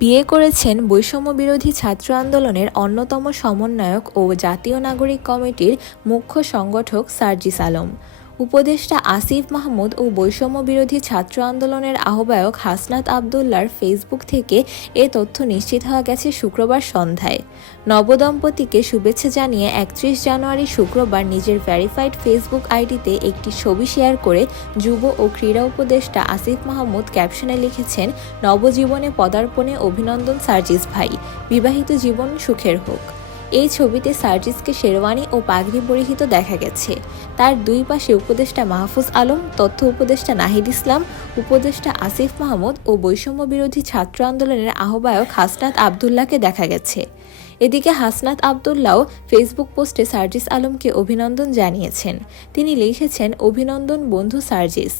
বিয়ে করেছেন বৈষম্য বিরোধী ছাত্র আন্দোলনের অন্যতম সমন্বয়ক ও জাতীয় নাগরিক কমিটির মুখ্য সংগঠক সার্জিস আলম। উপদেষ্টা আসিফ মাহমুদ ও বৈষম্য বিরোধী ছাত্র আন্দোলনের আহ্বায়ক হাসনাত আবদুল্লাহর ফেসবুক থেকে এ তথ্য নিশ্চিত হওয়া গেছে শুক্রবার সন্ধ্যায়। নবদম্পতিকে শুভেচ্ছা জানিয়ে ৩১ জানুয়ারি শুক্রবার নিজের ভেরিফাইড ফেসবুক আইডিতে একটি ছবি শেয়ার করে যুব ও ক্রীড়া উপদেষ্টা আসিফ মাহমুদ ক্যাপশনে লিখেছেন, নবজীবনে পদার্পণে অভিনন্দন সার্জিস ভাই, বিবাহিত জীবন সুখের হোক। এই ছবিতে সার্জিসকে শেরওয়ানি ও পাগড়ি পরিহিত দেখা গেছে। তার দুই পাশে উপদেষ্টা মাহফুজ আলম, তথ্য উপদেষ্টা নাহিদ ইসলাম, উপদেষ্টা আসিফ মাহমুদ ও বৈষম্য বিরোধী ছাত্র আন্দোলনের আহ্বায়ক হাসনাত আবদুল্লাহকে দেখা গেছে। এদিকে হাসনাত আবদুল্লাহও ফেসবুক পোস্টে সার্জিস আলমকে অভিনন্দন জানিয়েছেন। তিনি লিখেছেন, অভিনন্দন বন্ধু সার্জিস,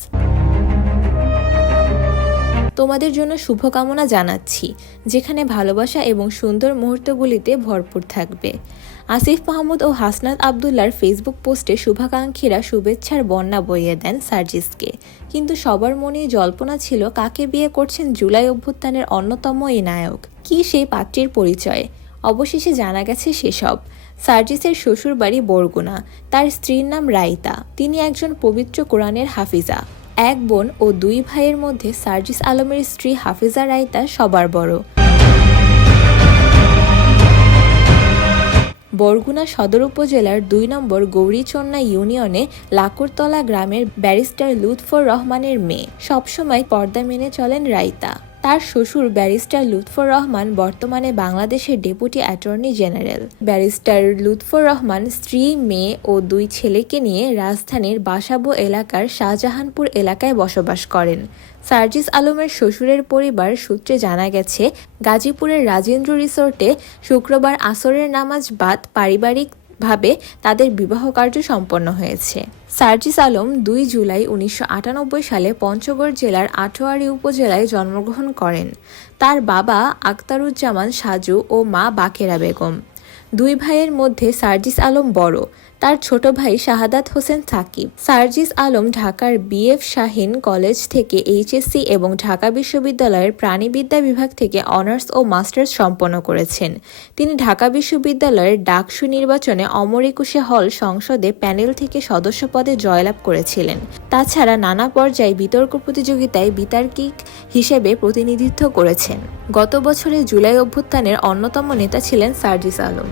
তোমাদের জন্য শুভকামনা জানাচ্ছি, যেখানে ভালোবাসা এবং সুন্দর মুহূর্তগুলিতে ভরপুর থাকবে। আসিফ মাহমুদ ও হাসনাত আবদুল্লাহর ফেসবুক পোস্টে শুভাকাঙ্ক্ষীরা শুভেচ্ছার বন্যা বইয়ে দেন সার্জিসকে। কিন্তু সবার মনেই জল্পনা ছিল কাকে বিয়ে করছেন জুলাই অভ্যুত্থানের অন্যতম এই নায়ক। কি সেই পাত্রীর পরিচয়? অবশেষে জানা গেছে সেসব। সার্জিসের শ্বশুর বাড়ি বরগুনা, তার স্ত্রীর নাম রাইতা। তিনি একজন পবিত্র কোরআনের হাফিজা। এক বোন ও দুই ভাইয়ের মধ্যে সার্জিস আলমের স্ত্রী হাফিজা রাইতা সবার বড়। বরগুনা সদর উপজেলার ২ নম্বর গৌরীচন্না ইউনিয়নে লাকুরতলা গ্রামের ব্যারিস্টার লুৎফর রহমানের মেয়ে। সবসময় পর্দা মেনে চলেন রাইতা। তার শ্বশুর ব্যারিস্টার লুৎফর রহমান বর্তমানে বাংলাদেশের deputy attorney general. Barrister Lutfar Rahman স্ত্রী, মেয়ে ও ২ ছেলেকে নিয়ে রাজধানীর বাসাবো এলাকার শাহজাহানপুর এলাকায় বসবাস করেন। সার্জিস আলমের শ্বশুরের পরিবার সূত্রে জানা গেছে, গাজীপুরের রাজেন্দ্র রিসোর্টে শুক্রবার আসরের নামাজ বাদ পারিবারিকভাবে তাদের বিবাহ কার্য সম্পন্ন হয়েছে। সার্জিস আলম ২ জুলাই ১৯৯৮ সালে পঞ্চগড় জেলার আটোয়ারী উপজেলায় জন্মগ্রহণ করেন। তার বাবা আখতারুজ্জামান সাজু ও মা বাকেরা বেগম। ২ ভাইয়ের মধ্যে সার্জিস আলম বড়। তার ছোট ভাই শাহাদাত হোসেন সাকিব। সার্জিস আলম ঢাকার বিএফ শাহীন কলেজ থেকে এইচএসসি এবং ঢাকা বিশ্ববিদ্যালয়ের প্রাণিবিদ্যা বিভাগ থেকে অনার্স ও মাস্টার্স সম্পন্ন করেছেন। তিনি ঢাকা বিশ্ববিদ্যালয়ের ডাকসু নির্বাচনে অমর একুশে হল সংসদে প্যানেল থেকে সদস্য পদে জয়লাভ করেছিলেন। তাছাড়া নানা পর্যায়ে বিতর্ক প্রতিযোগিতায় বিতার্কিক হিসেবে প্রতিনিধিত্ব করেছেন। গত বছরের জুলাই অভ্যুত্থানের অন্যতম নেতা ছিলেন সার্জিস আলম।